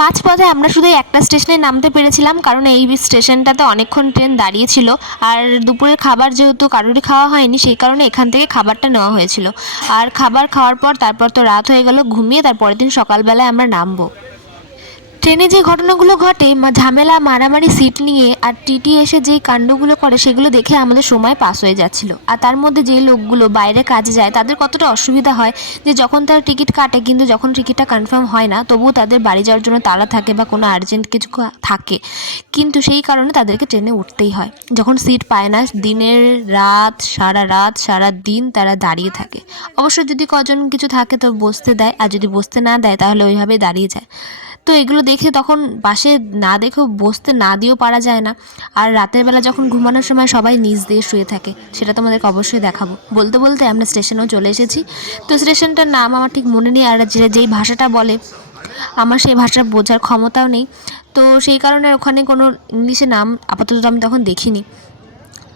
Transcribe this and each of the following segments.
মাঝপথে আমরা শুধু একটা স্টেশনে নামতে পেরেছিলাম, কারণ এই স্টেশনটাতে অনেকক্ষণ ট্রেন দাঁড়িয়ে ছিল। আর দুপুরের খাবার যেহেতু কারোরই খাওয়া হয়নি, সেই কারণে এখান থেকে খাবারটা নেওয়া হয়েছিল। আর খাবার খাওয়ার পর তারপর তো রাত হয়ে গেল, ঘুমিয়ে তারপরের দিন সকালবেলায় আমরা নামবো। ট্রেনে যে ঘটনাগুলো ঘটে, ঝামেলা, মারামারি সিট নিয়ে, আর টিটি এসে যেই কাণ্ডগুলো করে, সেগুলো দেখে আমাদের সময় পাস হয়ে যাচ্ছিল। আর তার মধ্যে যেই লোকগুলো বাইরে কাজে যায় তাদের কতটা অসুবিধা হয়, যে যখন তারা টিকিট কাটে কিন্তু যখন টিকিটটা কনফার্ম হয় না, তবুও তাদের বাড়ি যাওয়ার জন্য তাড়া থাকে বা কোনো আর্জেন্ট কিছু থাকে, কিন্তু সেই কারণে তাদেরকে ট্রেনে উঠতেই হয়। যখন সিট পায় না, দিনের রাত সারা দিন তারা দাঁড়িয়ে থাকে। অবশ্য যদি কজন কিছু থাকে তো বসতে দেয়, আর যদি বসতে না দেয় তাহলে ওইভাবেই দাঁড়িয়ে যায়। তো এগুলো দেখে তখন বাসে না দেখেও বসতে না দিয়েও পারা যায় না। আর রাতের বেলা যখন ঘুমানোর সময় সবাই নিচ দিয়ে শুয়ে থাকে, সেটা তোমাদেরকে অবশ্যই দেখাবো। বলতে বলতে আমরা স্টেশনেও চলে এসেছি। তো স্টেশনটার নাম আমার ঠিক মনে নেই, আর যেই ভাষাটা বলে আমার সেই ভাষা বোঝার ক্ষমতাও নেই। তো সেই কারণে ওখানে কোনো ইংলিশে নাম আপাতত আমি তখন দেখিনি।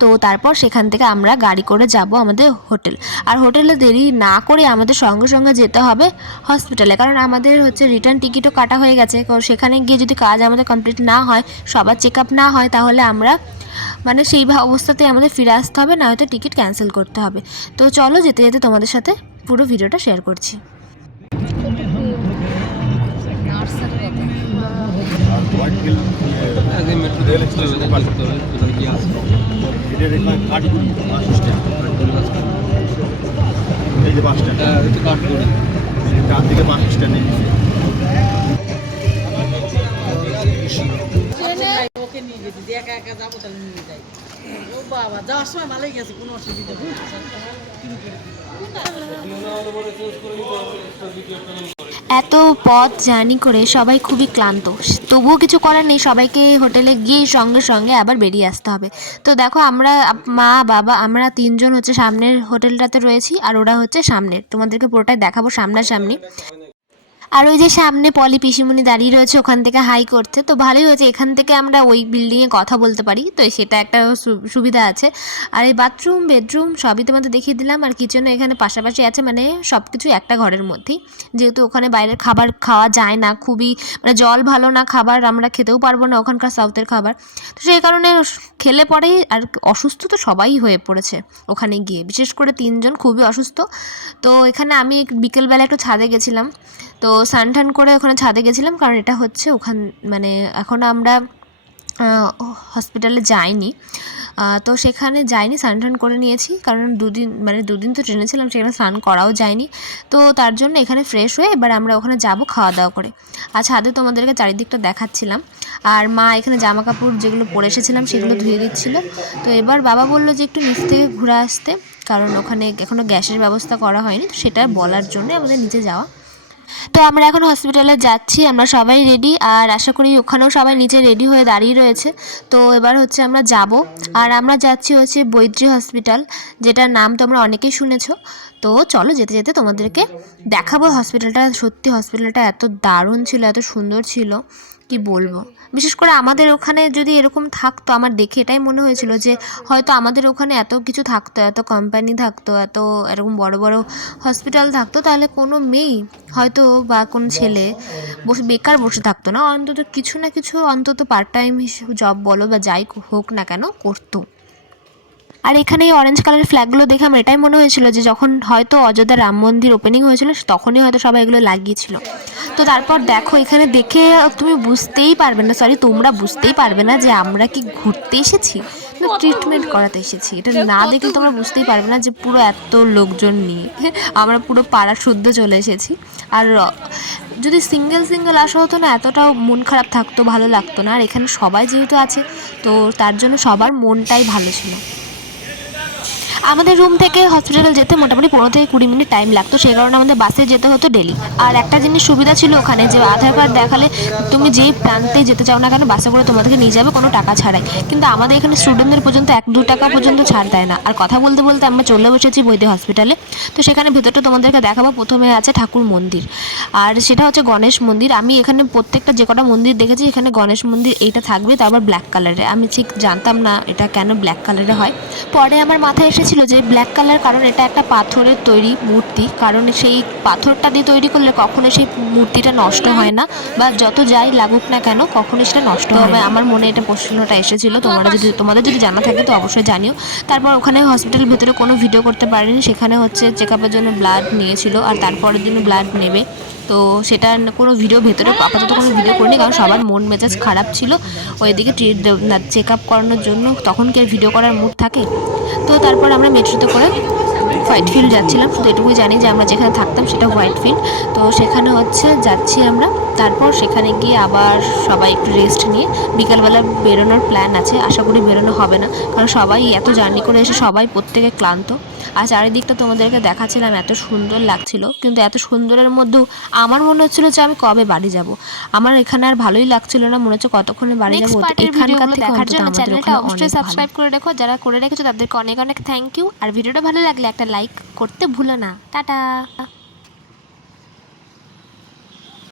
তো তারপর সেখান থেকে আমরা গাড়ি করে যাব আমাদের হোটেল। আর হোটেলে দেরি না করে আমাদের সঙ্গে সঙ্গে যেতে হবে হসপিটালে, কারণ আমাদের হচ্ছে রিটার্ন টিকিটও কাটা হয়ে গেছে। কারণ সেখানে গিয়ে যদি কাজ আমাদের কমপ্লিট না হয়, সবার চেক আপ না হয়, তাহলে আমরা মানে সেই অবস্থাতেই আমাদের ফিরে আসতে হবে, না হয়তো টিকিট ক্যান্সেল করতে হবে। তো চলো যেতে যেতে তোমাদের সাথে পুরো ভিডিওটা শেয়ার করছি। এই যে বাস স্ট্যান্ড, ডান দিকে বাস স্ট্যান্ডে ওকে নিয়ে গেছি, একা একা যাবো তাহলে নিয়ে যাই। ও বাবা, যাওয়ার সময় ভালোই গেছে, কোনো অসুবিধা নেই। এত পথ জার্নি করে সবাই খুবই ক্লান্ত, তবুও কিছু করার নেই, সবাইকে হোটেলে গিয়েই সঙ্গে সঙ্গে আবার বেরিয়ে আসতে হবে। তো দেখো আমরা মা বাবা আমরা তিনজন হচ্ছে সামনের হোটেলটাতে রয়েছি, আর ওরা হচ্ছে সামনের। তোমাদেরকে পুরোটাই দেখাবো সামনাসামনি। আর ওই যে সামনে পলি পিসিমণি দাঁড়িয়ে রয়েছে, ওখান থেকে হাই করছে। তো ভালোই হয়েছে, এখান থেকে আমরা ওই বিল্ডিংয়ে কথা বলতে পারি, তো সেটা একটা সুবিধা আছে। আর এই বাথরুম, বেডরুম সবই তোমাদের দেখিয়ে দিলাম। আর কিচেনও এখানে পাশাপাশি আছে, মানে সব কিছু একটা ঘরের মধ্যেই। যেহেতু ওখানে বাইরের খাবার খাওয়া যায় না, খুবই মানে জল ভালো না, খাবার আমরা খেতেও পারবো না ওখানকার সাউথের খাবার। তো সেই কারণে খেলে পরেই আর অসুস্থ তো সবাই হয়ে পড়েছে ওখানে গিয়ে, বিশেষ করে তিনজন খুবই অসুস্থ। তো এখানে আমি বিকেলবেলা একটু ছাদে গেছিলাম, তো স্নান টান করে ওখানে ছাদে গেছিলাম, কারণ এটা হচ্ছে ওখান মানে এখন আমরা হসপিটালে যাইনি, তো সেখানে যাইনি, স্নান টান করে নিয়েছি, কারণ দুদিন তো ট্রেনে ছিলাম, সেখানে স্নান করাও যায়নি। তো তার জন্য এখানে ফ্রেশ হয়ে এবার আমরা ওখানে যাব খাওয়া দাওয়া করে। আর ছাদে তোমাদেরকে চারিদিকটা দেখাচ্ছিলাম। আর মা এখানে জামা কাপড় যেগুলো পরে এসেছিলাম সেগুলো ধুয়ে দিচ্ছিল। তো এবার বাবা বললো যে একটু নিচ থেকে ঘুরে আসতে, কারণ ওখানে এখনও গ্যাসের ব্যবস্থা করা হয়নি, তো সেটা বলার জন্য আমাদের নিচে যাওয়া। তো আমরা এখন হসপিটালে যাচ্ছি, আমরা সবাই রেডি, আর আশা করি ওখানেও সবাই নিচে রেডি হয়ে দাঁড়িয়ে রয়েছে। তো এবার হচ্ছে আমরা যাব, আর আমরা যাচ্ছি হচ্ছে বৈদ্যি হসপিটাল, যেটার নাম তোমরা অনেকেই শুনেছো। তো চলো যেতে যেতে তোমাদেরকে দেখাবো হসপিটালটা। সত্যি হসপিটালটা এত দারুণ ছিল, এত সুন্দর ছিল, কি বলবো। বিশেষ করে আমাদের ওখানে যদি এরকম থাকতো, আমার দেখে এটাই মনে হয়েছিল যে হয়তো আমাদের ওখানে এত কিছু থাকতো, এত কোম্পানি থাকতো, এরকম বড় বড় হসপিটাল থাকতো, তাহলে কোনো মেয়ে হয়তো বা কোনো ছেলে বেকার বসে থাকতো না, অন্তত কিছু না কিছু অন্তত পার্ট টাইম জব বলো বা যাই হোক না কেন করতো। আর এখানে এই অরেঞ্জ কালারের ফ্ল্যাগগুলো দেখে আমার এটাই মনে হয়েছিল যে যখন হয়তো অযোধ্যা রাম মন্দির ওপেনিং হয়েছিল, তখনই হয়তো সবাই এগুলো লাগিয়েছিল। তো তারপর দেখো এখানে দেখে তুমি বুঝতেই পারবে না, তোমরা বুঝতেই পারবে না যে আমরা কি ঘুরতে এসেছি না ট্রিটমেন্ট করাতে এসেছি। এটা না দেখলে তোমরা বুঝতেই পারবে না যে পুরো এত লোকজন নিয়ে আমরা পুরো পাড়া শুদ্ধ চলে এসেছি। আর যদি সিঙ্গেল আসা হতো না, এতটাও মন খারাপ থাকতো, ভালো লাগতো না। আর এখানে সবাই যেহেতু আছে, তো তার জন্য সবার মনটাই ভালো ছিল। আমাদের রুম থেকে হসপিটালে যেতে মোটামুটি 15 থেকে 20 মিনিট টাইম লাগতো, সেই কারণে আমাদের বাসে যেতে হতো ডেলি। আর একটা জিনিস সুবিধা ছিল ওখানে, যে আধার কার্ড দেখালে তুমি যেই প্রান্তে যেতে চাও না কেন বাসে করে তোমাদেরকে নিয়ে যাবে কোনো টাকা ছাড়াই। কিন্তু আমাদের এখানে স্টুডেন্টদের পর্যন্ত 1-2 টাকা পর্যন্ত ছাড় দেয় না। আর কথা বলতে বলতে আমরা চলে বসেছি বৈদ্য হসপিটালে। তো সেখানে ভেতরটা তোমাদেরকে দেখাবো। প্রথমে আছে ঠাকুর মন্দির, আর সেটা হচ্ছে গণেশ মন্দির। আমি এখানে প্রত্যেকটা যে কটা মন্দির দেখেছি, এখানে গণেশ মন্দির এইটা থাকবে, তারপর ব্ল্যাক কালারে। আমি ঠিক জানতাম না এটা কেন ব্ল্যাক কালারে হয়, পরে আমার মাথায় এসেছিল বলেছিল যে ব্ল্যাক কালার কারণ এটা একটা পাথরের তৈরি মূর্তি, কারণ সেই পাথরটা দিয়ে তৈরি করলে কখনো সেই মূর্তিটা নষ্ট হয় না, বা যত যাই লাগুক না কেন কখনো সেটা নষ্ট হয় না। আমার মনে এটা প্রশ্নটা এসেছিল, তোমাদের যদি জানা থাকে তো অবশ্যই জানিও। তারপর ওখানে হসপিটালের ভেতরে কোনো ভিডিও করতে পারিনি, সেখানে হচ্ছে চেক আপের জন্য ব্লাড নিয়েছিল আর তারপরের দিন ব্লাড নেবে, তো সেটা কোনো ভিডিও ভেতরে আপাতত কোনো ভিডিও করিনি, কারণ সবার মন মেজাজ খারাপ ছিল ওইদিকে চেক আপ করানোর জন্য, তখন কি আর ভিডিও করার মুড থাকে। তো তারপর আমরা মেট্রোতে করে হোয়াইট ফিল্ড যাচ্ছিলাম, শুধু এটুকুই জানি যে আমরা যেখানে থাকতাম সেটা হোয়াইট ফিল্ড, তো সেখানে হচ্ছে যাচ্ছি আমরা। তারপর সেখানে গিয়ে আবার সবাই একটু রেস্ট নিয়ে বিকালবেলা বেরোনোর প্ল্যান আছে, আশা করি বেরোনো হবে না, কারণ সবাই এত জার্নি করে এসে সবাই প্রত্যেকে ক্লান্ত। আর চারিদিকটা তোমাদেরকে দেখাচ্ছিলাম, এত সুন্দর লাগছিল, কিন্তু এত সুন্দরের মধ্যেও আমার মনে হচ্ছিল যে আমি কবে বাড়ি যাব। আমার এখানে আর ভালোই লাগছিল না, মনে হচ্ছে কতক্ষণে বাড়ি যাবো। এখানকার থেকে দেখার জন্য চ্যানেলটা অবশ্যই সাবস্ক্রাইব করে রেখো, যারা করে রেখেছো তাদেরকে অনেক অনেক থ্যাংক ইউ। আর ভিডিওটা ভালো লাগলে একটা লাইক করতে ভুলো না। টাটা।